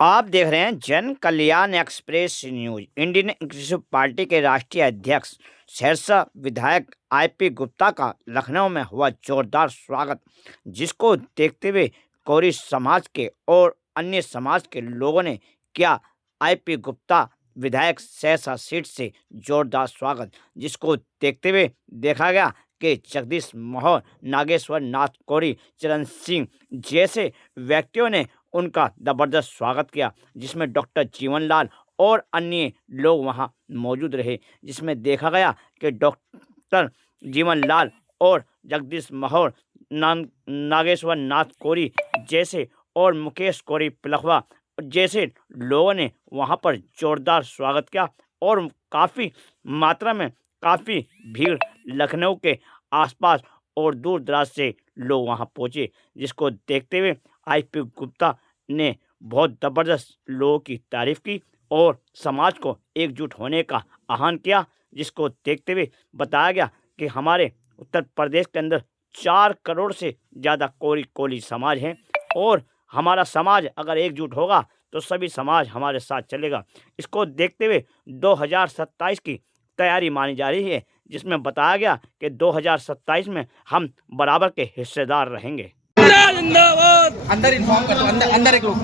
आप देख रहे हैं Jan Kalyan express news. Indian inclusive party के राष्ट्रीय अध्यक्ष सिरसा विधायक आईपी गुप्ता का लखनऊ में हुआ जोरदार स्वागत, जिसको देखते हुए कोरी समाज के और अन्य समाज के लोगों ने किया आईपी गुप्ता विधायक सिरसा सीट से जोरदार स्वागत, जिसको देखते हुए देखा गया कि जगदीश मोहन, नागेश्वर नाथ कोरी, चरण सिंह जैसे व्यक्तियों ने उनका ज़बरदस्त स्वागत किया, जिसमें डॉक्टर जीवनलाल और अन्य लोग वहां मौजूद रहे। जिसमें देखा गया कि डॉक्टर जीवनलाल और जगदीश मोहन, नागेश्वर नाथ कोरी जैसे और मुकेश कोरी पिलखवा जैसे लोगों ने वहां पर जोरदार स्वागत किया और काफ़ी मात्रा में काफ़ी भीड़ लखनऊ के आसपास और दूर दराज से लोग वहां पहुंचे, जिसको देखते हुए आईपी गुप्ता ने बहुत ज़बरदस्त लोगों की तारीफ की और समाज को एकजुट होने का आह्वान किया, जिसको देखते हुए बताया गया कि हमारे उत्तर प्रदेश के अंदर 4 करोड़ से ज़्यादा कोली समाज हैं और हमारा समाज अगर एकजुट होगा तो सभी समाज हमारे साथ चलेगा। इसको देखते हुए 2027 की तैयारी मानी जा रही है, जिसमें बताया गया कि 2027 में हम बराबर के हिस्सेदार रहेंगे। अंदर इन्फॉर्म कर दो, अंदर एक लोग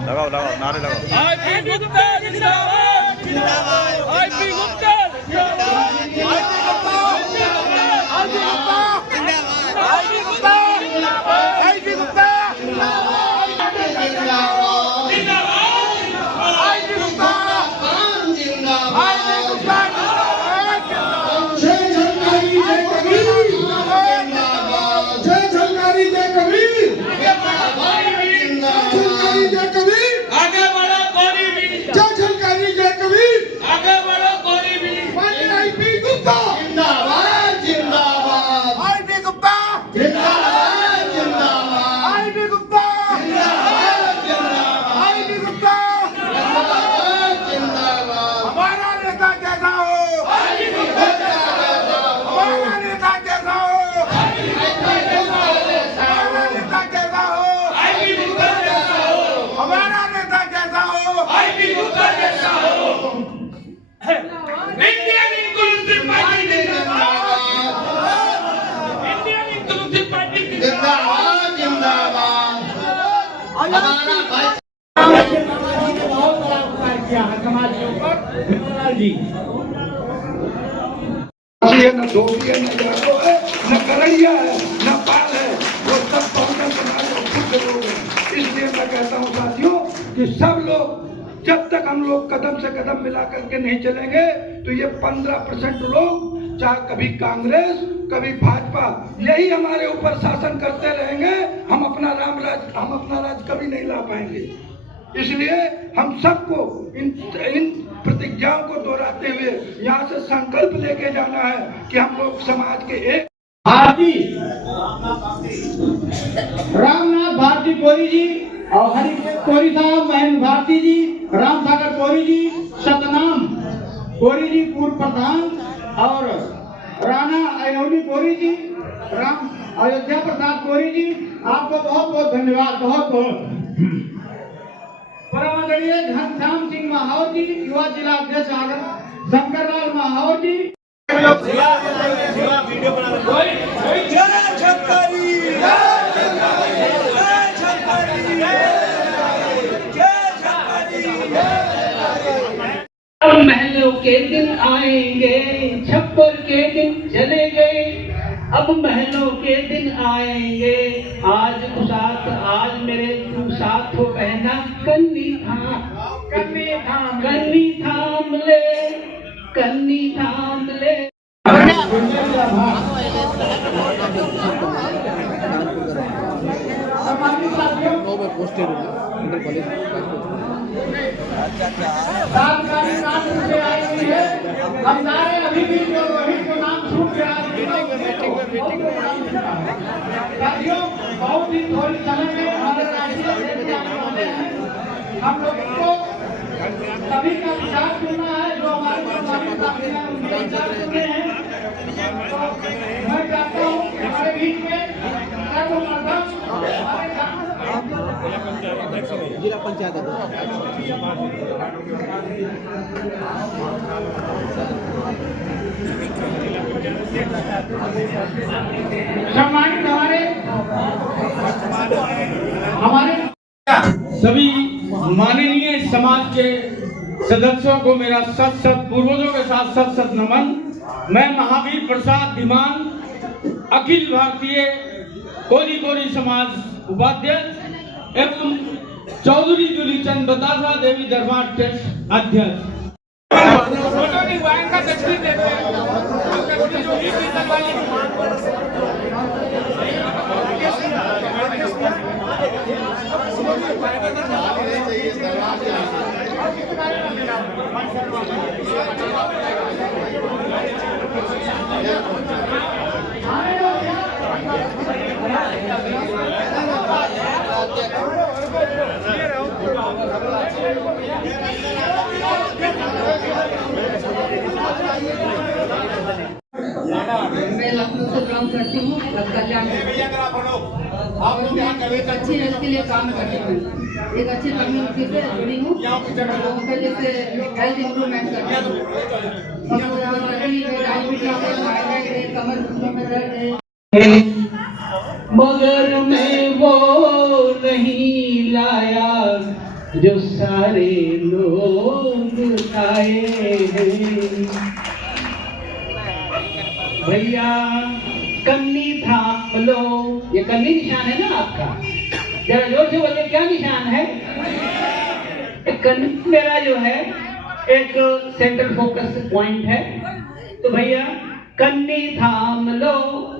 लगाओ नारे लगाओ। आईपी गुप्ता जिंदाबाद, जिंदाबाद। आईपी गुप्ता जिंदाबाद, आईपी गुप्ता जिंदाबाद, आईपी गुप्ता न धोबी है, न जागो है, न करैया है, न पाल है, वो सब बहुजन समाज और शुद्ध लोग हैं। इसलिए मैं कहता हूँ साथियों कि सब लोग जब तक हम लोग कदम से कदम मिला करके नहीं चलेंगे तो ये 15% लोग, चाहे कभी कांग्रेस कभी भाजपा, यही हमारे ऊपर शासन करते रहेंगे। हम अपना राज कभी नहीं ला पाएंगे। इसलिए हम सबको इन प्रतिज्ञाओं को दोहराते हुए यहाँ से संकल्प लेके जाना है कि हम लोग समाज के एक रामनाथ भारती कोरी जी और हरि कोरी साहब, महेंद्र भारती जी, राम सागर कोरी जी, सतनाम कोरी जी पूर्व प्रधान और राणा अयोनी कोरी जी, राम अयोध्या प्रसाद कोरी जी, आपको बहुत बहुत धन्यवाद। बहुत परमादरणीय घनश्याम सिंह महावर जी, युवा जिला अध्यक्ष शंकरलाल महावर जी, महलों के दिन आएंगे, छप्पर के दिन चले गए, अब महलों के दिन आएंगे। आज तू साथ, आज मेरे तू साथ हो बहना, कन्नी थाम ले, कन्नी थाम ले। अभी भी जो रोहित को नाम छूट गया, बहुत ही थोड़ी समय में हमारे राष्ट्रीय हम लोगों को सभी का विचार सुनना है, जो हमारे विचार सुने हैं। सम्मानित हमारे सभी माननीय समाज के सदस्यों को मेरा सत पूर्वजों के साथ सत नमन। मैं महावीर प्रसाद धीमान, अखिल भारतीय कोरी समाज उपाध्यक्ष एवं चौधरी दूलीचंद बतासा देवी दरबार ट्रस्ट अध्यक्ष। मैं लखनऊ से बिलोंग करती हूँ, कल्याण एक अच्छी हेल्थ के लिए काम करती हूँ। एक अच्छी कम्युनिटी से जुड़ी हूँ, लोगों के लिए हेल्थ इम्प्रूवमेंट करती हूँ। डायबिटीज है, थायराइड है, कमर घुटनों में दर्द है, मगर मैं वो नहीं लाया जो सारे लोग आए हैं। भैया कन्नी थाम लो, ये कन्नी निशान है ना आपका, जरा जोर से बोलिए क्या निशान है? कन्नी मेरा जो है एक सेंट्रल फोकस पॉइंट है। तो भैया कन्नी थाम लो,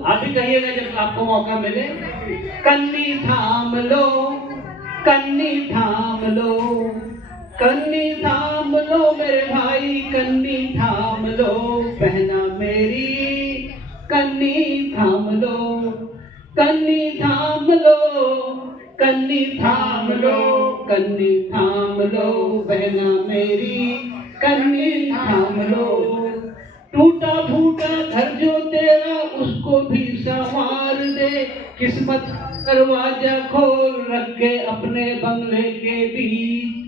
आप भी कहिएगा जब आपको मौका मिले, कन्नी थाम लो, कन्नी थाम लो, कन्नी थाम लो मेरे भाई, कन्नी थाम लो बहना मेरी, कन्नी थाम लो, कन्नी थाम लो, कन्नी थाम लो, कन्नी थाम लो बहना मेरी, कन्नी थाम लो। टूटा फूटा घर जो तेरा उसको भी संवार दे, किस्मत दरवाजा खोल रखे अपने बंगले के बीच।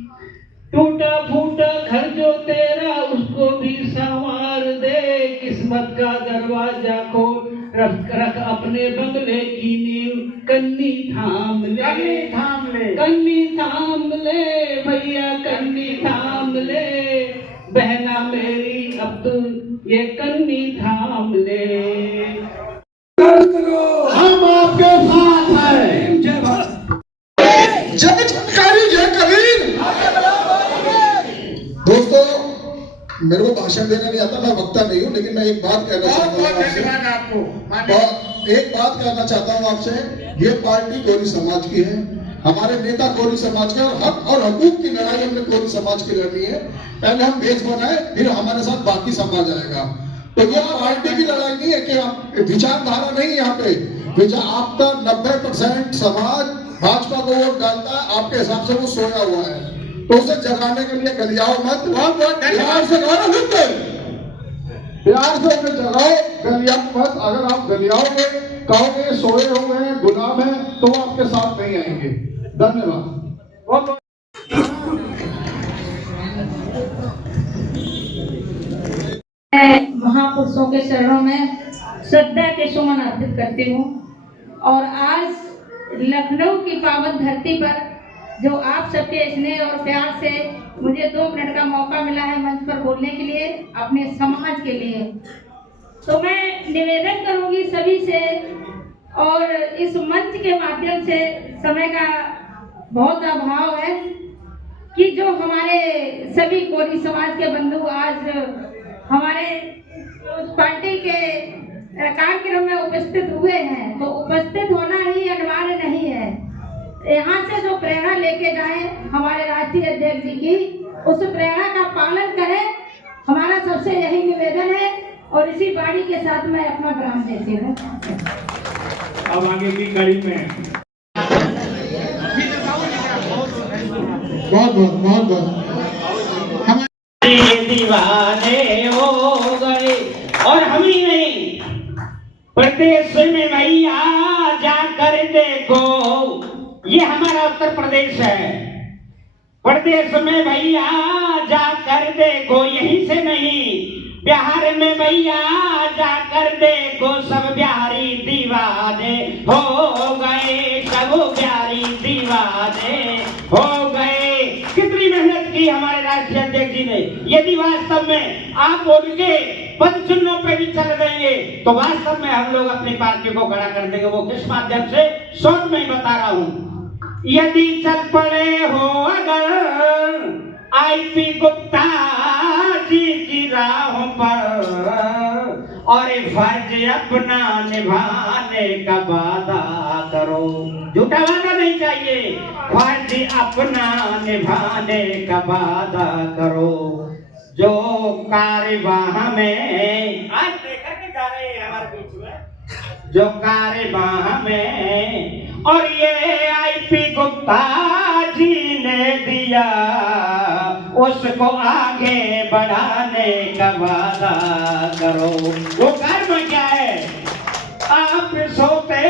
टूटा फूटा घर जो तेरा उसको भी संवार दे, किस्मत का दरवाजा खोल रख अपने बंगले की नींव। कन्नी थाम ले, कन्नी थाम ले, कन्नी थाम ले भैया, कन्नी थाम ले बहना मेरी, अब तू ये कन्नी थाम ले। हम आपके साथ हैं। जय चित्रकारी, जय कबीर। दोस्तों, मेरे को भाषण देना नहीं आता, मैं वक्ता नहीं हूँ, लेकिन मैं एक बात कहना चाहता हूँ आपसे। ये पार्टी कोरी समाज की है, हमारे नेता कोरी समाज के, और हक और हकूक की लड़ाई हमने कोरी समाज की लड़नी है। पहले हम बेस बनाए, फिर हमारे साथ बाकी समाज आएगा। तो ये पार्टी की लड़ाई नहीं है कि विचारधारा नहीं, यहाँ पे विचार आपका 90% समाज भाजपा को वोट डालता है, आपके हिसाब से वो सोया हुआ है। तो उसे जगाने के लिए गलियाओ मत, प्यार से प्यार से उन्हें जगाओ, गलियाओ मत। अगर आप गलियाओगे, कहोगे सोए हुए हैं, गुलाम हैं, तो वो आपके साथ नहीं आएंगे। धन्यवाद। मैं महापुरुषों के चरणों में श्रद्धा के सुमन अर्पित करती हूँ। और आज लखनऊ की पावन धरती पर जो आप सबके स्नेह और प्यार से मुझे 2 मिनट का मौका मिला है मंच पर बोलने के लिए, अपने समाज के लिए, तो मैं निवेदन करूंगी सभी से, और इस मंच के माध्यम से, समय का बहुत अभाव है, कि जो हमारे सभी कोरी समाज के बंधु आज हमारे उस पार्टी के कार्यक्रम में उपस्थित हुए हैं, तो उपस्थित होना ही अनिवार्य नहीं है। यहाँ से जो प्रेरणा लेके जाएं हमारे राष्ट्रीय अध्यक्ष जी की, उस प्रेरणा का पालन करें, हमारा सबसे यही निवेदन है। और इसी बाणी के साथ मैं अपना विराम देती हूँ। अब आगे की कड़ी में बहुत दीवाने हो गए, और हम ही नहीं, प्रदेश में मैया जाकर देखो, ये हमारा उत्तर प्रदेश है। प्रदेश में भैया जाकर देखो, यहीं से नहीं बिहार में भैया जाकर देखो, सब बिहारी दीवाने हो गए, सब बिहारी दीवाने हो गए। कितनी मेहनत की हमारे राष्ट्रीय अध्यक्ष जी ने। यदि वास्तव में आप उनके पद चिन्हों पे भी चल देंगे तो वास्तव में हम लोग अपनी पार्टी को खड़ा कर देंगे। वो किस माध्यम से, शॉर्ट में बता रहा हूँ। यदि चल पड़े हो अगर आईपी गुप्ता जी की राहों पर, और फर्ज अपना निभाने का वादा करो, झूठा वादा नहीं चाहिए, फर्ज अपना निभाने का वादा करो। जो कार्यवाह में आज लेकर के जा रहे हैं हमारे बीच में, जो कार्यवाह में और ये आईपी गुप्ता जी ने दिया, उसको आगे बढ़ाने का वादा करो। वो कर्म क्या है? आप सोते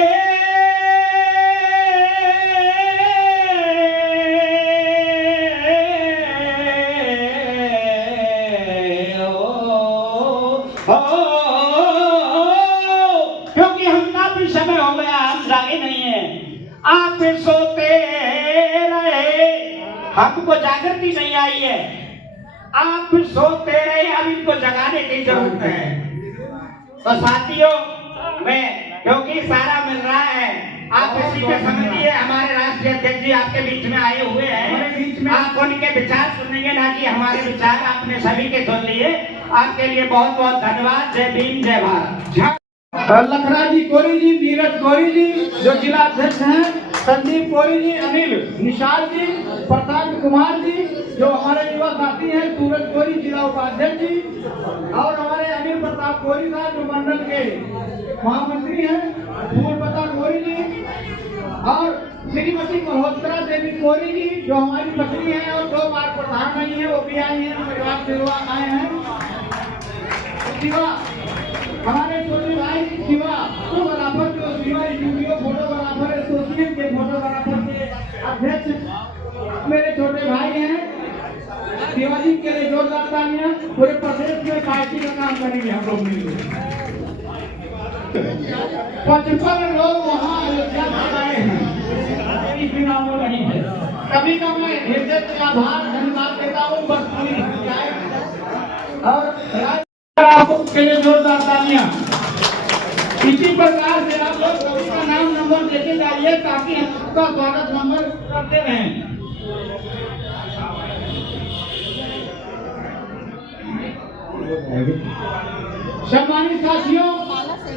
क्योंकि हम काफी समय हो गया, हम जागे नहीं है। आप सोते रहे, हमको जागृति नहीं आई है। आप सोते रहे, अब इनको जगाने की जरूरत है। तो साथियों, मैं क्योंकि सारा मिल रहा है, आप इसी पे समझिए। हमारे राष्ट्रीय अध्यक्ष जी आपके बीच में आए हुए हैं, आप उनके विचार सुनेंगे, ना कि हमारे विचार आपने सभी के सुन लिए। आपके लिए बहुत बहुत धन्यवाद। जय भीम, जय भारत। लखराज जी कोरी जी, नीरज कोरी जी जो जिला अध्यक्ष हैं, संदीप कोरी जी, अनिल निशाल जी, प्रशांत कुमार जी जो हमारे युवा साथी हैं, सूरज कोरी जिला उपाध्यक्ष जी, और हमारे अनिल प्रताप कोरी साहब जो मंडल के महामंत्री हैं, फूलपता कोरी जी, और श्रीमती मल्होत्रा देवी कोरी जी जो हमारी पत्नी है और 2 बार प्रधान रही है, वो भी आई हैं, परिवार सेवा आए हैं। शिवा हमारे छोटे भाई शिवा फोटोग्राफर, जो शिवा स्टूडियो फोटोग्राफर एसोसिएशन के फोटोग्राफर के अध्यक्ष मेरे छोटे भाई हैं। शिवाजी के लिए जोरदार तालियां। पूरे प्रदेश में पार्टी का काम करेंगे हम लोग मिलकर। 55 लोग वहाँ अयोध्या में आए हैं, इस नामों नहीं है। सभी का मैं हृदय से आभार धन्यवाद देता हूँ। बस पूरी और के लिए जोरदार तालियां। इसी प्रकार से आप लोग सभी का नाम नंबर लेके जाइए ताकि हम सबका स्वागत नंबर करते रहें। सम्मानित साथियों,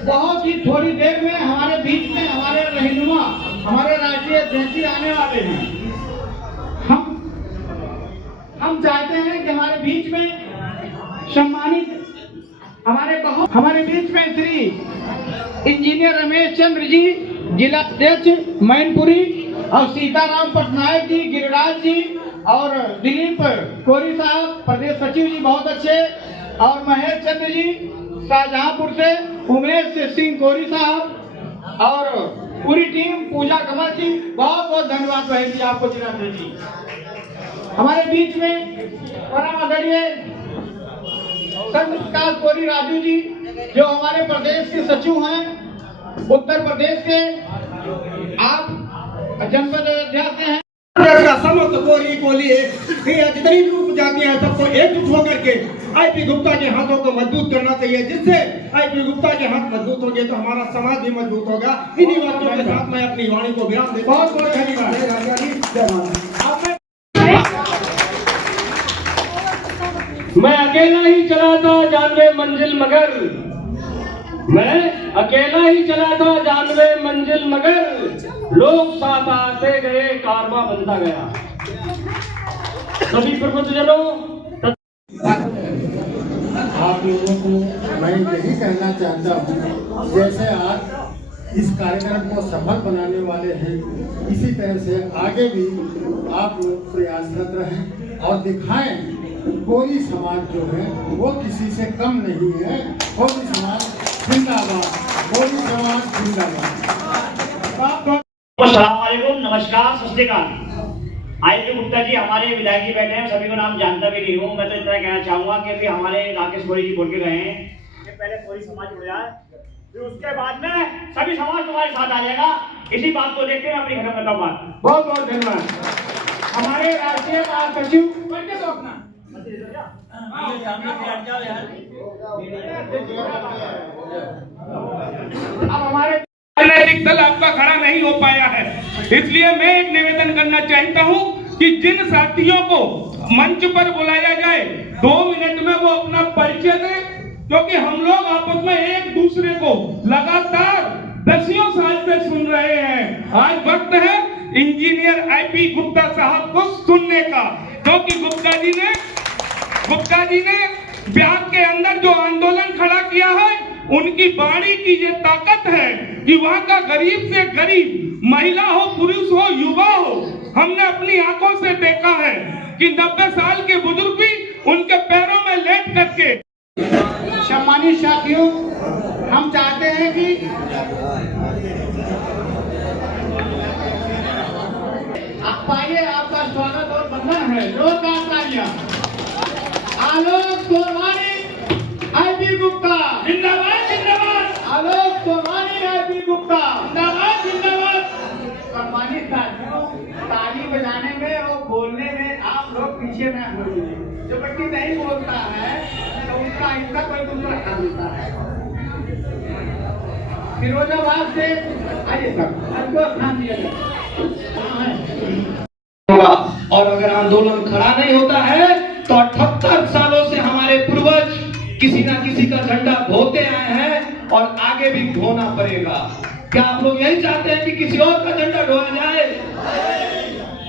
बहुत ही थोड़ी देर में हमारे बीच में हमारे रहनुमा, हमारे राष्ट्रीय अध्यक्ष आने वाले हैं। हम चाहते हैं कि हमारे बीच में सम्मानित हमारे बीच में श्री इंजीनियर रमेश चंद्र जी जिला अध्यक्ष मैनपुरी, और सीताराम पटनायक जी गिरिराज जी, और दिलीप कोरी साहब प्रदेश सचिव जी बहुत अच्छे, और महेश चंद्र जी शाहजहांपुर से, उमेश सिंह कोरी साहब और पूरी टीम, पूजा कमल जी, बहुत बहुत धन्यवाद बहन जी आपको जिला अध्यक्ष जी। हमारे बीच में परम आदरणीय संत कोरी राजू जी जो हमारे प्रदेश के सचिव हैं, उत्तर प्रदेश के, आप जनपद अयोध्या से हैं। समस्त कोरी कोली जितनी भी उपजातियां हैं सबको एकजुट होकर के आईपी गुप्ता के हाथों को मजबूत करना चाहिए, जिससे आईपी गुप्ता के हाथ मजबूत होंगे तो हमारा समाज भी मजबूत होगा। इन्हीं बातों के साथ मैं अपनी वाणी को विराम देता हूं। बहुत बहुत धन्यवाद। मैं अकेला ही चला था जानवे मंजिल मगर, मैं अकेला ही चला था जानवे मंजिल मगर, लोग साथ आते गए, कारवां बनता गया। सभी प्रबुद्धजनों, आप लोगों को मैं यही कहना चाहता हूँ, जैसे आज इस कार्यक्रम को सफल बनाने वाले हैं, इसी तरह से आगे भी आप लोग प्रयासरत रहें और दिखाएं कोरी समाज जो है वो किसी से कम नहीं है। कोरी समाज जिंदाबाद, कोरी समाज जिंदाबाद। अस्सलामुअलैकुम, नमस्कार, सत श्री अकाल। आईपी गुप्ता जी हमारे विधायक जी बैठे हैं, सभी को नाम जानता भी नहीं हूँ। मैं तो इतना कहना चाहूंगा कि अभी हमारे राकेश कोरी जी बोल के गए हैं कि पहले कोरी समाज जुड़ जाए, फिर उसके बाद में सभी समाज तुम्हारे साथ आ जाएगा। इसी बात को देखते हुए अपनी खत्म करता हूँ बात। बहुत बहुत धन्यवाद। हमारे राष्ट्रीय महासचिव अब हमारे राजनीतिक दल आपका खड़ा नहीं हो पाया है, इसलिए मैं एक निवेदन करना चाहता हूं कि जिन साथियों को मंच पर बुलाया जाए 2 मिनट में वो अपना परिचय दें, क्योंकि हम लोग आपस में एक दूसरे को लगातार 10 साल से सुन रहे हैं। आज वक्त है इंजीनियर आईपी गुप्ता साहब को सुनने का, क्योंकि गुप्ता जी ने बिहार के अंदर जो आंदोलन खड़ा किया है, उनकी वाणी की ये ताकत है कि वहां का गरीब से गरीब, महिला हो, पुरुष हो, युवा हो, हमने अपनी आंखों से देखा है कि 90 साल के बुजुर्ग भी उनके पैरों में लेट करके। सम्मानित साथियों, हम चाहते हैं कि आप आइए, आपका स्वागत और वंदन है। जोरदार तालियां। आलोक सोमानी आईपी गुप्ता जिंदाबाद, जिंदाबाद। आलोक सोमानी आईपी गुप्ता जिंदाबाद, जिंदाबाद। सम्मानित साथियों, ताली बजाने में और बोलने में आप लोग पीछे न होइए। जो व्यक्ति नहीं बोलता है तो उसका हिस्सा कोई दूसरा खा लेता है। फिरोजाबाद से आइए सब, आपको स्थान दिया जाए। और अगर आंदोलन खड़ा नहीं होता है तो 78 सालों से हमारे पूर्वज किसी ना किसी का झंडा ढोते आए हैं और आगे भी ढोना पड़ेगा। क्या आप लोग यही चाहते हैं कि किसी और का झंडा ढोया जाए?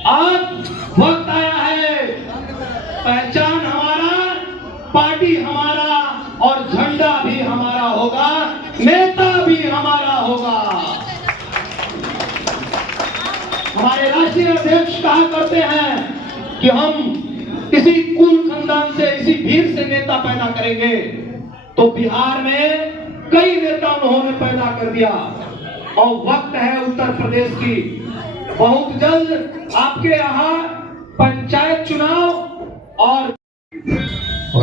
अब वक्त आया है, पहचान हमारा, पार्टी हमारा और झंडा भी हमारा होगा, नेता भी हमारा होगा। हमारे राष्ट्रीय अध्यक्ष कहा करते हैं कि हम इसी कुल खानदान से, इसी भीड़ से नेता पैदा करेंगे। तो बिहार में कई नेता उन्होंने पैदा कर दिया और वक्त है उत्तर प्रदेश की। बहुत जल्द आपके यहाँ पंचायत चुनाव और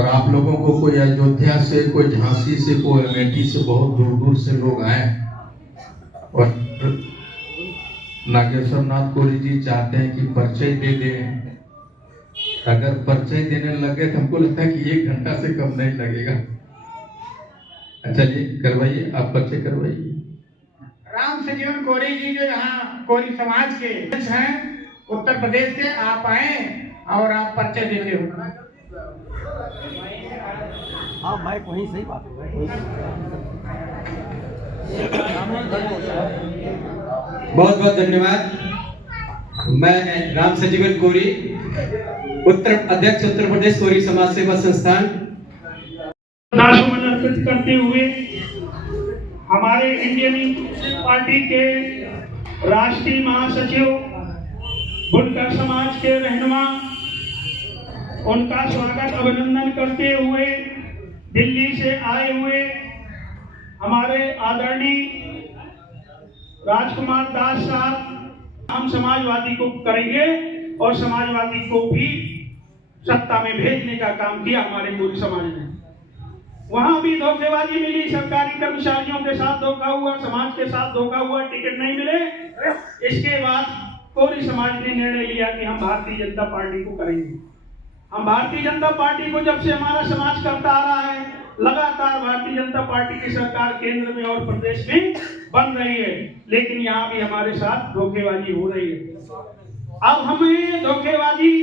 आप लोगों को कोई अयोध्या से, कोई झांसी से, कोई अमेठी से, बहुत दूर दूर से लोग आए और नागेश्वर नाथ कोरी जी चाहते हैं कि परिचय दे दें। अगर परिचय देने लगे तो हमको लगता है कि 1 घंटा से कम नहीं लगेगा। अच्छा जी, करवाइए, आप परिचय करवाइए। राम सजीवन कोरी जी जो यहाँ कोरी समाज के हैं उत्तर प्रदेश से, आप आए और आप परिचय देते हो। हाँ माइक वहीं सही बात है। बहुत बहुत धन्यवाद। मैं राम सजीवन कोरी, अध्यक्ष उत्तर प्रदेश कोरी समाज सेवा संस्थान, अर्पित करते हुए हमारे इंडियन पार्टी के राष्ट्रीय महासचिव, बुनकर समाज के रहनुमा, उनका स्वागत अभिनंदन करते हुए दिल्ली से आए हुए हमारे आदरणीय राजकुमार दास साहब, हम समाजवादी को करेंगे और समाजवादी को भी सत्ता में भेजने का काम किया हमारे पूरे समाज ने। वहां भी धोखेबाजी मिली, सरकारी कर्मचारियों के साथ धोखा हुआ, समाज के साथ धोखा हुआ, टिकट नहीं मिले। इसके बाद कोरी समाज ने निर्णय लिया कि हम भारतीय जनता पार्टी को करेंगे। हम भारतीय जनता पार्टी को जब से हमारा समाज करता आ रहा है, लगातार भारतीय जनता पार्टी की सरकार केंद्र में और प्रदेश में बन रही है, लेकिन यहाँ भी हमारे साथ धोखेबाजी हो रही है। अब हमें धोखेबाजी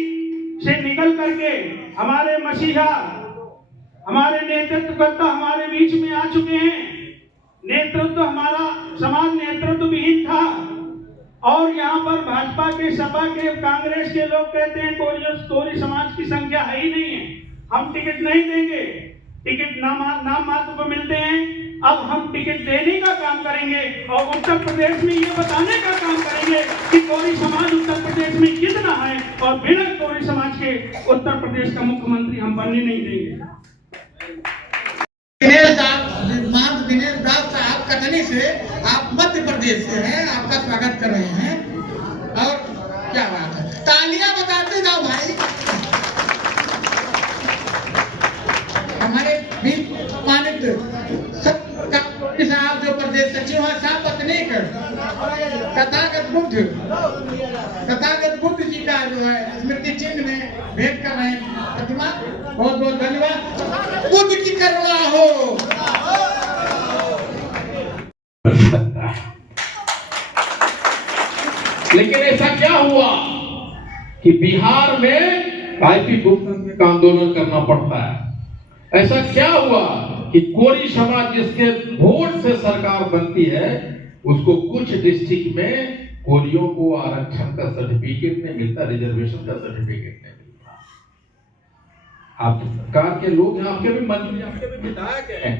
से निकल करके हमारे मसीहा, हमारे नेतृत्वकर्ता हमारे बीच में आ चुके हैं। नेतृत्व हमारा समाज नेतृत्व विहीन था और यहाँ पर भाजपा के, सपा के, कांग्रेस के लोग कहते हैं कोरी समाज की संख्या है ही नहीं है, हम टिकट नहीं देंगे। टिकट नाम मात्र को मिलते हैं। अब हम टिकट देने का काम करेंगे और उत्तर प्रदेश में ये बताने का काम करेंगे कि कोरी समाज उत्तर प्रदेश में कितना है और बिना कोरी समाज के उत्तर प्रदेश का मुख्यमंत्री हम बनने नहीं देंगे। दिनेश दास साहब का कटनी से, आप मध्य प्रदेश से हैं, आपका स्वागत कर रहे हैं और क्या बात है, तालियां बताते जाओ भाई। हमारे भी मानित साहब जो प्रदेश सचिव हैं, साहब पत्नीक तथागत बुद्ध जी का जो है स्मृति चिन्ह में भेंट कर रहे हैं प्रतिमा। बहुत बहुत धन्यवाद। बुद्ध की करुणा हो। लेकिन ऐसा क्या हुआ कि बिहार में आईपी गुप्ता का आंदोलन करना पड़ता है? ऐसा क्या हुआ कि कोरी समाज जिसके वोट से सरकार बनती है, उसको कुछ डिस्ट्रिक्ट में कोरियों को आरक्षण का सर्टिफिकेट नहीं मिलता, रिजर्वेशन का सर्टिफिकेट नहीं मिलता। आप सरकार के लोग हैं, आपके भी मंत्री, आपके भी विधायक हैं।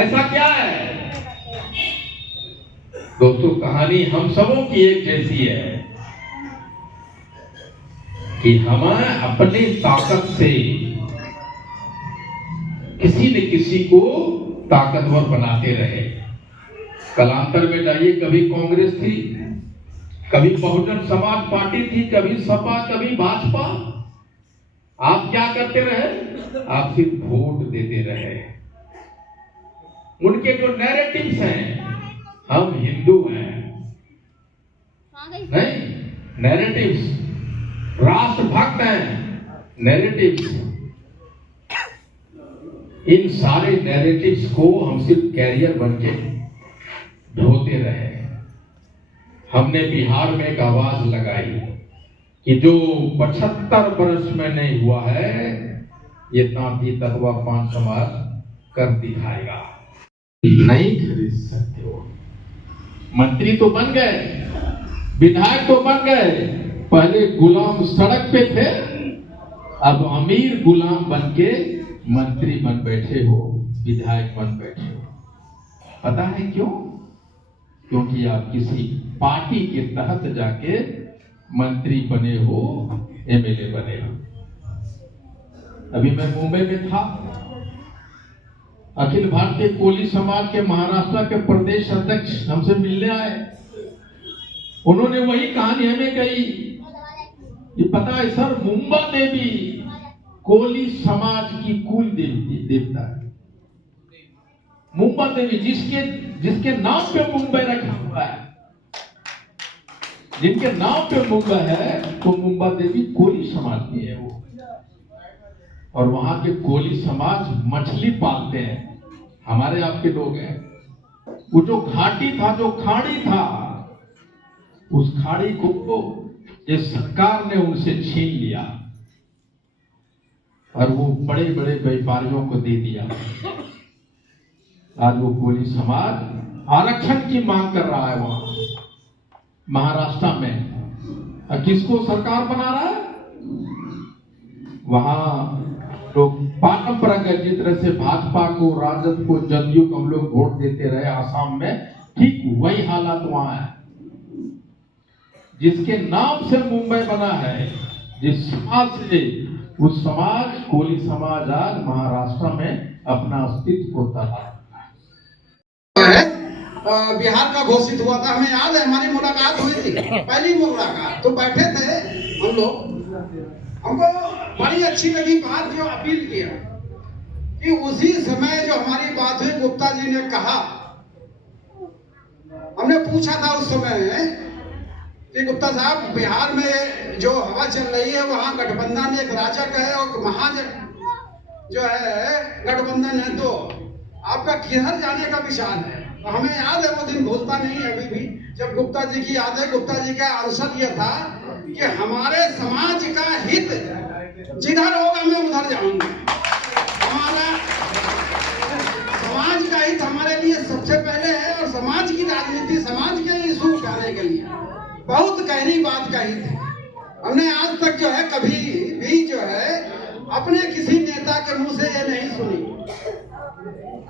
ऐसा क्या है दोस्तों? कहानी हम सबों की एक जैसी है कि हमें अपनी ताकत से किसी न किसी को ताकतवर बनाते रहे। कलांतर में जाइए, कभी कांग्रेस थी, कभी बहुजन समाज पार्टी थी, कभी सपा, कभी भाजपा। आप क्या करते रहे? आप सिर्फ वोट देते रहे। उनके जो नैरेटिव्स हैं, हम हिंदू हैं, नहीं, नैरेटिव्स, राष्ट्रभक्त हैं, नैरेटिव्स, इन सारे नैरेटिव्स को हम सिर्फ कैरियर बन के ढोते रहे। हमने बिहार में एक आवाज लगाई कि जो 75 वर्ष में नहीं हुआ है, ये तांती तकवा पान समाज कर दिखाएगा। नहीं खरीद सकते हो। मंत्री तो बन गए, विधायक तो बन गए, पहले गुलाम सड़क पे थे, अब अमीर गुलाम बन के मंत्री बन बैठे हो, विधायक बन बैठे हो। पता है क्यों? क्योंकि आप किसी पार्टी के तहत जाके मंत्री बने हो, एमएलए बने हो। अभी मैं मुंबई में था, अखिल भारतीय कोली समाज के महाराष्ट्र के प्रदेश अध्यक्ष हमसे मिलने आए। उन्होंने वही कहानी हमें कही कि पता है सर, मुंबा देवी कोली समाज की कुल देवता है। मुंबा देवी, जिसके नाम पे मुंबई रखा हुआ है, जिनके नाम पे मुंबई है, तो मुंबा देवी कोली समाज की है वो। और वहां के कोली समाज मछली पालते हैं, हमारे आपके लोग हैं। वो जो घाटी था, जो खाड़ी था, उस खाड़ी को इस सरकार ने उनसे छीन लिया और वो बड़े बड़े व्यापारियों को दे दिया। आज वो कोली समाज आरक्षण की मांग कर रहा है वहां महाराष्ट्र में। और किसको सरकार बना रहा है? वहां लोग परंपरागत जिस तरह से भाजपा को, राजद को, जदयू को हम लोग वोट देते रहे आसाम में, ठीक वही हालात वहां है। जिसके नाम से मुंबई बना है, जिस समाज से, उस समाज कोली समाज आज महाराष्ट्र में अपना अस्तित्व को तलाश है। बिहार का घोषित हुआ था, हमें याद है, हमारी मुलाकात हुई थी, पहली मुलाकात, तो बैठे थे हम लोग। हमको बड़ी अच्छी लगी बात जो अपील किया कि उसी समय जो हमारी बात हुई, गुप्ता जी ने कहा, हमने पूछा था उस समय कि गुप्ता साहब, बिहार में जो हवा चल रही है, वहां गठबंधन एक राजग है और महा जो है गठबंधन है, तो आपका किधर जाने का विचार है? तो हमें याद है, वो दिन भूलता नहीं है अभी भी, जब गुप्ता जी की याद है। गुप्ता जी का आंसर यह था कि हमारे समाज का हित जिधर होगा मैं उधर जाऊंगा। हमारा समाज का हित हमारे लिए सबसे पहले है, और समाज की राजनीति, समाज के इशू उठाने के लिए बहुत गहरी बात कही थी। हमने आज तक जो है कभी भी जो है अपने किसी नेता के मुंह से ये नहीं सुनी।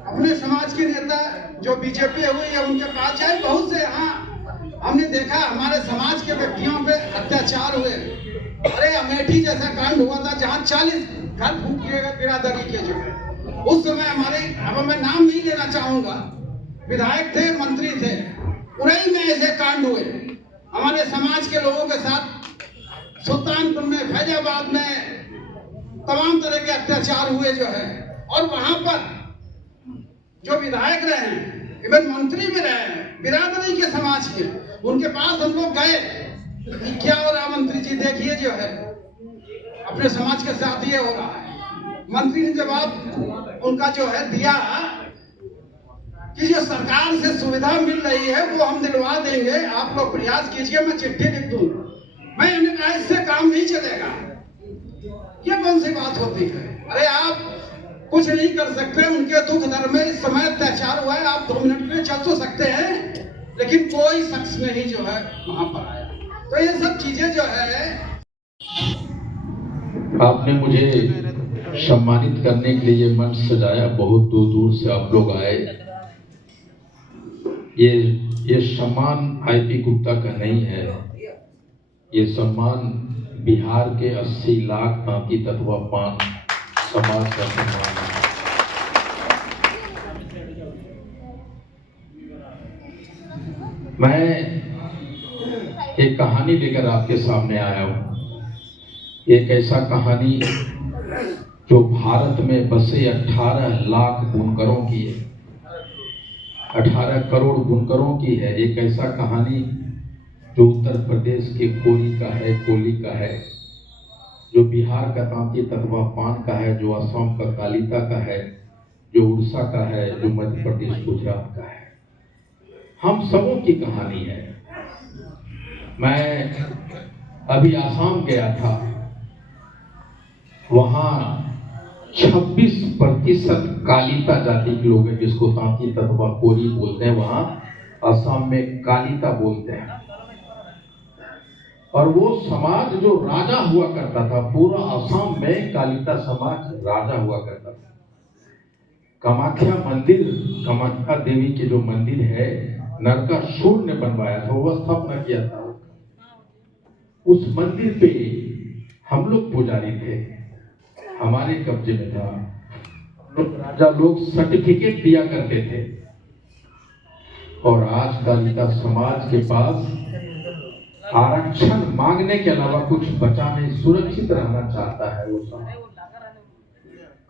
अपने समाज के नेता जो बीजेपी हुई है, उनके पास जाए, बहुत से यहाँ हमने देखा हमारे समाज के व्यक्तियों पे अत्याचार हुए। अरे अमेठी जैसा कांड हुआ था, जहाँ 40 घर फूक दिए गए बिरादरी के जो है, उस समय हमारे, अब मैं नाम नहीं लेना चाहूंगा, विधायक थे, मंत्री थे, उन्हीं में ऐसे कांड हुए हमारे समाज के लोगों के साथ। सुल्तानपुर में, फैजाबाद में तमाम तरह के अत्याचार हुए जो है, और वहां पर जो विधायक रहे हैं, इवन मंत्री भी रहे हैं बिरादरी के समाज के, उनके पास हम लोग गए कि क्या हो रहा मंत्री जी, देखिए जो है अपने समाज के साथ ये हो रहा है। मंत्री ने जवाब उनका जो है दिया कि जो सरकार से सुविधा मिल रही है वो हम दिलवा देंगे, आप लोग प्रयास कीजिए, मैं चिट्ठी लिख दूंगा। मैंने कहा इससे काम नहीं चलेगा, ये कौन सी बात होती है? अरे आप कुछ नहीं कर सकते, उनके दुख दर्द में इस समय अत्याचार हुआ है, आप 2 मिनट में चल तो सकते हैं, लेकिन कोई शख्स नहीं जो है वहां पर आया। तो ये सब चीजें जो है, आपने मुझे सम्मानित करने के लिए मंच सजाया, बहुत दूर दूर से आप लोग आए। ये सम्मान आईपी गुप्ता का नहीं है, ये सम्मान बिहार के 80 लाख तांती तत्वा पान समाज का सम्मान है। मैं एक कहानी लेकर आपके सामने आया हूं। एक ऐसा कहानी जो भारत में बसे 18 लाख बुनकरों की है, 18 करोड़ बुनकरों की है। एक ऐसा कहानी जो उत्तर प्रदेश के कोरी का है, कोली का है, जो बिहार का तांती तत्वा पान का है, जो असम का कालिता का है, जो उड़ीसा का है, जो मध्य प्रदेश गुजरात का है। हम सबों की कहानी है। मैं अभी आसाम गया था, वहां 26% कालिता जाति के लोग हैं, जिसको तांती तत्वा कोरी बोलते हैं, वहां असम में कालिता बोलते हैं। और वो समाज जो राजा हुआ करता था, पूरा असम में कालिता समाज राजा हुआ करता था। कामाख्या मंदिर, कामाख्या देवी के जो मंदिर है, नरकासुर ने बनवाया था, वो स्थापना किया था। उस मंदिर पे हम लोग पुजारी थे, हमारे कब्जे में था। राजा लोग सर्टिफिकेट दिया करते थे, और आज कालिता समाज के पास आरक्षण मांगने के अलावा कुछ बचा नहीं, सुरक्षित रहना चाहता है वो समाज।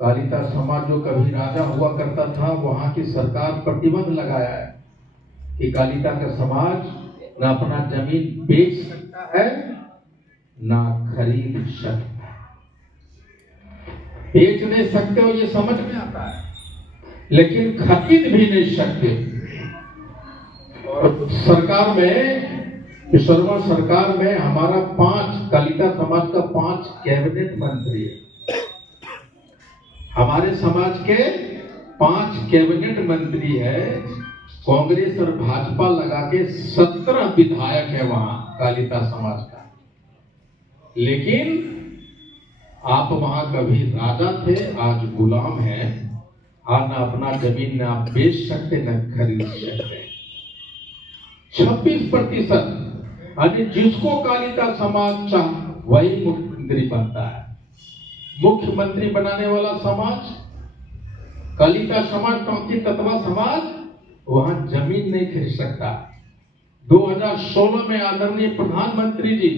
कालिता समाज जो कभी राजा हुआ करता था, वहां की सरकार प्रतिबंध लगाया है कि कालिता का समाज न अपना जमीन बेच सकता है, ना खरीद सकता है। बेच नहीं सकते हो ये समझ में आता है, लेकिन खरीद भी नहीं सकते। और सरकार में, सर्वर सरकार में हमारा 5 कालिता समाज का 5 कैबिनेट मंत्री है। हमारे समाज के 5 कैबिनेट मंत्री है। कांग्रेस और भाजपा लगा के 17 विधायक है वहां कालिता समाज का। लेकिन आप वहां कभी राजा थे, आज गुलाम हैं। आज ना अपना जमीन न आप बेच सकते, न खरीद सकते। 26%, यानी जिसको कालिता समाज चाह वही मुख्यमंत्री बनता है। मुख्यमंत्री बनाने वाला समाज कालिता समाज, तांती तत्वा समाज, वहां जमीन नहीं खरीद सकता। 2016 में आदरणीय प्रधानमंत्री जी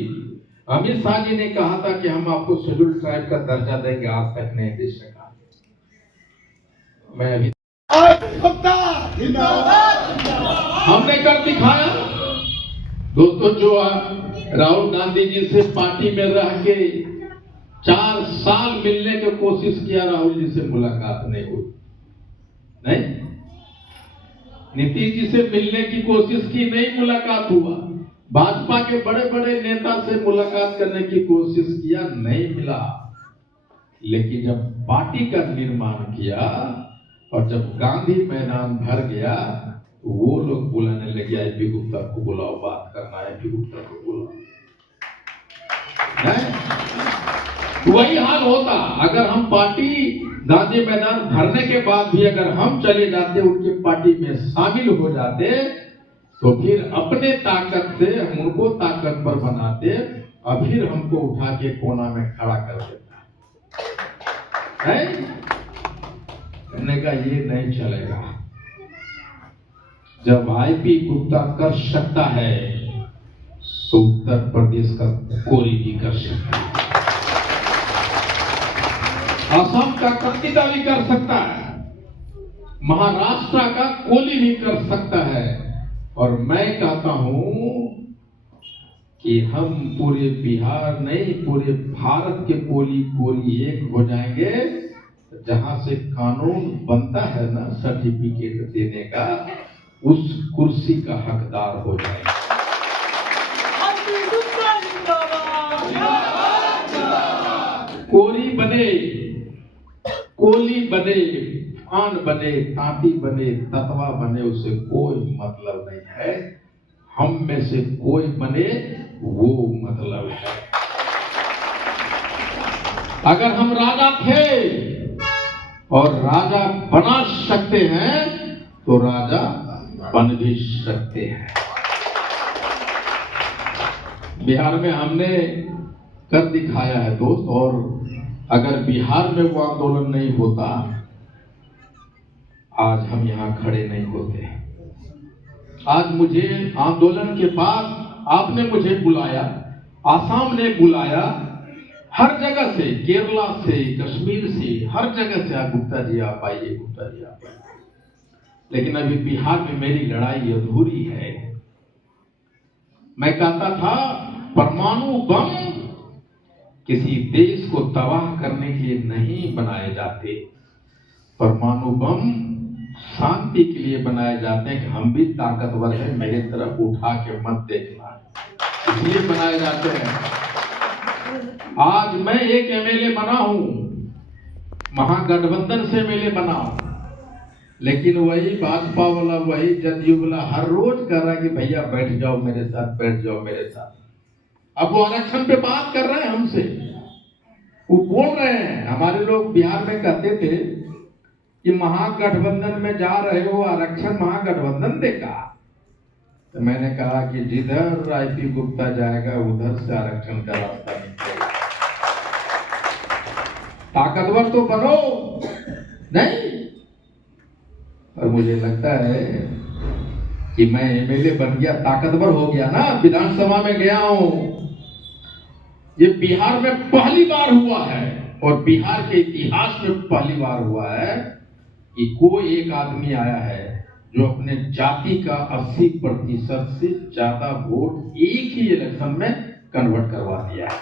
अमित शाह जी ने कहा था कि हम आपको शेड्यूल ट्राइब का दर्जा देंगे, आज तक नहीं दे सका। मैं अभी हमने कर दिखाया। दोस्तों, जो राहुल गांधी जी से पार्टी में रह के 4 साल मिलने की कोशिश किया, राहुल जी से मुलाकात नहीं हुई। नहीं, नीतीश जी से मिलने की कोशिश की, नहीं मुलाकात हुआ। भाजपा के बड़े बड़े नेता से मुलाकात करने की कोशिश किया, नहीं मिला। लेकिन जब पार्टी का निर्माण किया और जब गांधी मैदान भर गया, वो लोग बुलाने लगे, आईपी गुप्ता को बुलाओ, बात करना है, आईपी गुप्ता को बुलाओ। वही हाल होता अगर हम पार्टी गांधी मैदान भरने के बाद भी अगर हम चले जाते, उनकी पार्टी में शामिल हो जाते, तो फिर अपने ताकत से हम उनको ताकतवर बनाते, और फिर हमको उठा के कोना में खड़ा कर देता है। मैंने कहा ये नहीं चलेगा। जब आईपी गुप्ता कर सकता है तो उत्तर प्रदेश का कोई भी कर सकता है, असम का कंदिता भी कर सकता है, महाराष्ट्र का कोली भी कर सकता है। और मैं कहता हूं कि हम पूरे बिहार नहीं पूरे भारत के कोली एक हो जाएंगे। जहां से कानून बनता है ना सर्टिफिकेट देने का, उस कुर्सी का हकदार हो जाएगा। कोरी बने, कोली बने, आन बने, तांती बने, ततवा बने, उससे कोई मतलब नहीं है। हम में से कोई बने वो मतलब है। अगर हम राजा थे और राजा बना सकते हैं तो राजा बन भी सकते हैं। बिहार में हमने कर दिखाया है दोस्त, और अगर बिहार में वो आंदोलन नहीं होता आज हम यहां खड़े नहीं होते। आज मुझे आंदोलन के बाद आपने मुझे बुलाया, आसाम ने बुलाया, हर जगह से, केरला से, कश्मीर से, हर जगह से गुप्ता जी आप आइए, गुप्ता जी आप आइए। लेकिन अभी बिहार में मेरी लड़ाई अधूरी है। मैं कहता था परमाणु बम किसी देश को तबाह करने के लिए नहीं बनाए जाते, परमाणु बम शांति के लिए बनाए जाते हैं कि हम भी ताकतवर हैं, मेरे तरफ उठा के मत देखना, इसलिए बनाए जाते हैं। आज मैं एक एमएलए बना हूं, महागठबंधन से एमएलए बना हूं, लेकिन वही भाजपा वाला, वही जदयू वाला हर रोज कह रहा है कि भैया बैठ जाओ मेरे साथ, बैठ जाओ मेरे साथ। अब वो आरक्षण पे बात कर रहे हैं हमसे, वो बोल रहे हैं। हमारे लोग बिहार में कहते थे कि महागठबंधन में जा रहे हो, आरक्षण महागठबंधन देगा। तो मैंने कहा कि जिधर आईपी गुप्ता जाएगा उधर से आरक्षण का रास्ता निकलेगा। ताकतवर तो बनो नहीं। और मुझे लगता है कि मैं एमएलए बन गया, ताकतवर हो गया ना, विधानसभा में गया हूं। ये बिहार में पहली बार हुआ है और बिहार के इतिहास में पहली बार हुआ है कि कोई एक आदमी आया है जो अपने जाति का 80% से ज्यादा वोट एक ही इलेक्शन में कन्वर्ट करवा दिया है।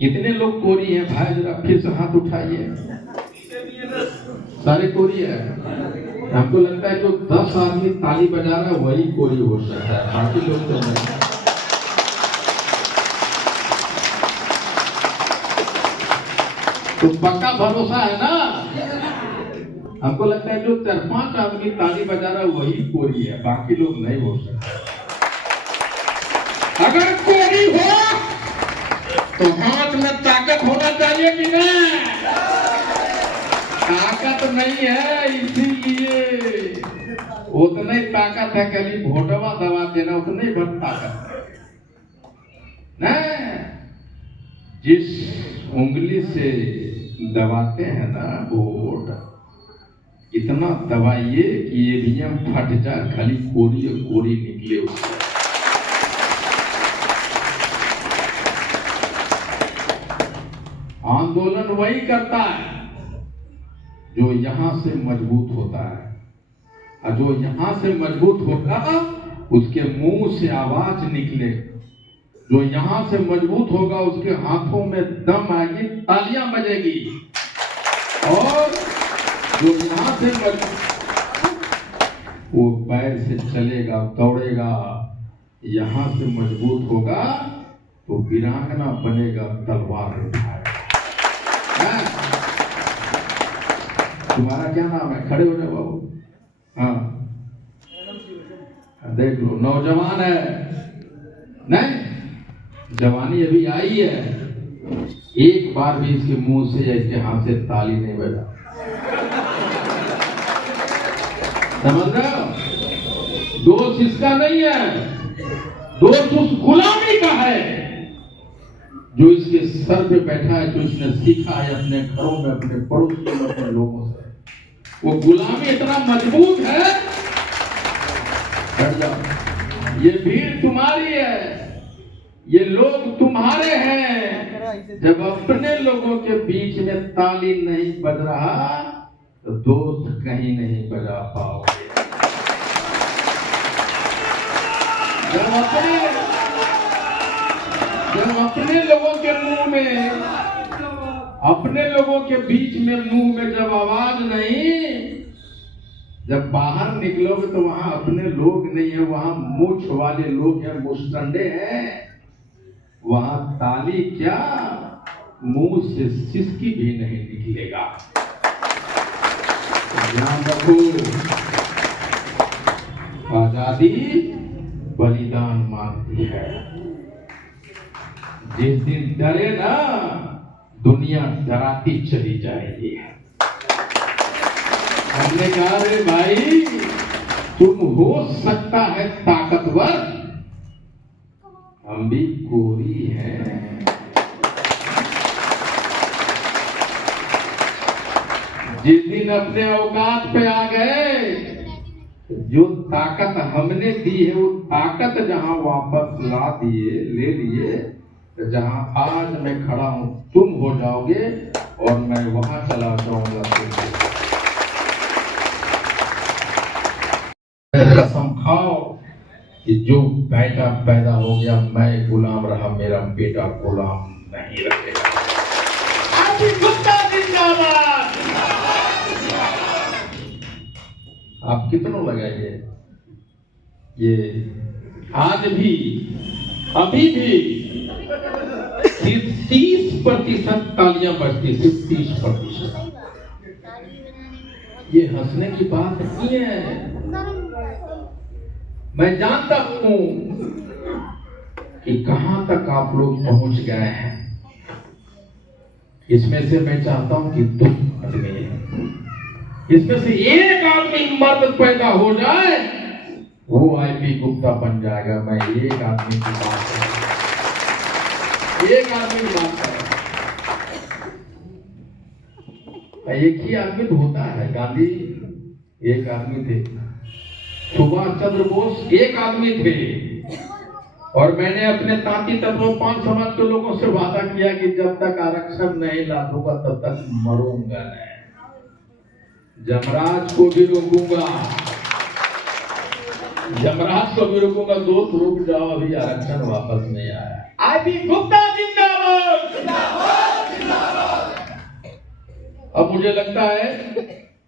कितने लोग कोरी हैं भाई, जरा फिर से हाथ उठाइए। सारे कोरी है। हमको लगता है जो 10 आदमी ताली बजा रहा है वही कोरी हो सकता है, बाकी लोग तो नहीं। तो पक्का भरोसा है ना। हमको लगता है जो 4-5 आदमी ताली बजा रहा है वही कोरी है, बाकी लोग नहीं हो सकते। अगर कोरी हो तो हाथ में ताकत होना चाहिए कि नहीं? ताकत नहीं है, इसीलिए उतना ही ताकत है, खाली भोटवा दबा देना, उतना ही बड़ ताकत है। जिस उंगली से दबाते हैं ना वोट, इतना दबाइए कि ईवीएम फट जाए, खाली कोरी और कोरी निकले उससे। आंदोलन वही करता है जो यहां से मजबूत होता है, और जो यहां से मजबूत होगा उसके मुंह से आवाज निकले। जो यहां से मजबूत होगा उसके हाथों में दम आएगी, तालियां बजेगी। और जो यहां से वो पैर से चलेगा, दौड़ेगा, यहां से मजबूत होगा तो वीरांगना बनेगा, तलवार उठाएगा। तुम्हारा क्या नाम है? खड़े हो जाओ बाबू। हाँ देख लो, नौजवान है नहीं, जवानी अभी आई है। एक बार भी इसके मुंह से या इसके हाथ से ताली नहीं बजा, समझ रहे हो? दोष इसका नहीं है, दोष उस गुलामी का है जो इसके सर पे बैठा है, जो इसने सीखा है अपने घरों में, अपने पड़ोसियों में, अपने लोगों से, वो गुलामी इतना मजबूत है। हट जाओ, ये भीड़ तुम्हारी है, ये लोग तुम्हारे हैं। जब अपने लोगों के बीच में ताली नहीं बज रहा तो दोस्त कहीं नहीं बजा पाओगे। जब अपने लोगों के मुंह में, अपने लोगों के बीच में, मुंह में जब आवाज नहीं, जब बाहर निकलोगे तो वहां अपने लोग नहीं है, वहां मूछ वाले लोग हैं, मुस्टंडे हैं। वहां ताली क्या, मुंह से सिसकी भी नहीं निकलेगा। ध्यान रखो, आजादी बलिदान मांगती है। जिस दिन डरे ना, दुनिया डराती चली जाएगी। हमने कहा, रे भाई तुम हो सकता है ताकतवर, हम भी कोरी हैं। जिस दिन अपने औकात पे आ गए, जो ताकत हमने दी है वो ताकत जहां वापस ला दिए, ले लिए, तो जहां आज मैं खड़ा हूं तुम हो जाओगे और मैं वहां चला जाऊंगा। कसम खाओ कि जो बेटा पैदा हो गया मैं गुलाम रहा, मेरा बेटा गुलाम नहीं रहेगा। गुप्ता जिंदाबाद। आप कितनों लगाइए, ये आज भी, अभी भी सिर्फ 30% तालियां बजती, सिर्फ 30%। ये हंसने की बात नहीं है। मैं जानता हूं कि कहां तक आप लोग पहुंच गए हैं। इसमें से मैं चाहता हूं कि 2 आदमी, इसमें से एक आदमी मर्द पैदा हो जाए, वो आईपी गुप्ता बन जाएगा। मैं एक आदमी की बात कर रहा हूं, एक आदमी की बात कर रहा हूं। एक ही आदमी तो होता है। गांधी एक आदमी थे, सुभाष चंद्र बोस एक आदमी थे, और मैंने अपने तांती तत्व 5 समाज के लोगों से वादा किया कि जब तक आरक्षण नहीं ला दूंगा तब तक मरूंगा नहीं। जमराज को भी रोकूंगा, जमराज को भी रोकूंगा। दोस्त रुक जाओ, अभी आरक्षण वापस नहीं आया। आईपी गुप्ता जिंदाबाद, जिंदाबाद, जिंदाबाद। अब मुझे लगता है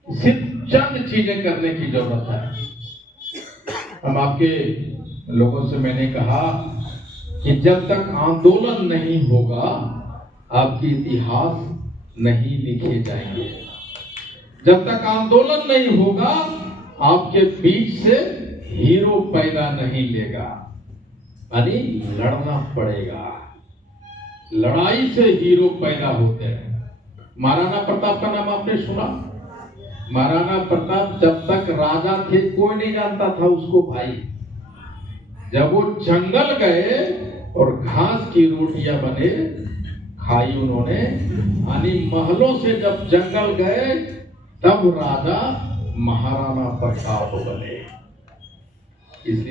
सिर्फ चंद चीजें करने की जरूरत है। हम आपके लोगों से मैंने कहा कि जब तक आंदोलन नहीं होगा आपके इतिहास नहीं लिखे जाएंगे। जब तक आंदोलन नहीं होगा आपके बीच से हीरो पैदा नहीं लेगा। यानी लड़ना पड़ेगा, लड़ाई से हीरो पैदा होते हैं। महाराणा प्रताप का नाम आपने सुना? महाराणा प्रताप जब तक राजा थे कोई नहीं जानता था उसको भाई। जब वो जंगल गए और घास की रोटियां बने खाई उन्होंने, यानी महलों से जब जंगल गए तब राजा महाराणा प्रताप बने। इसलिए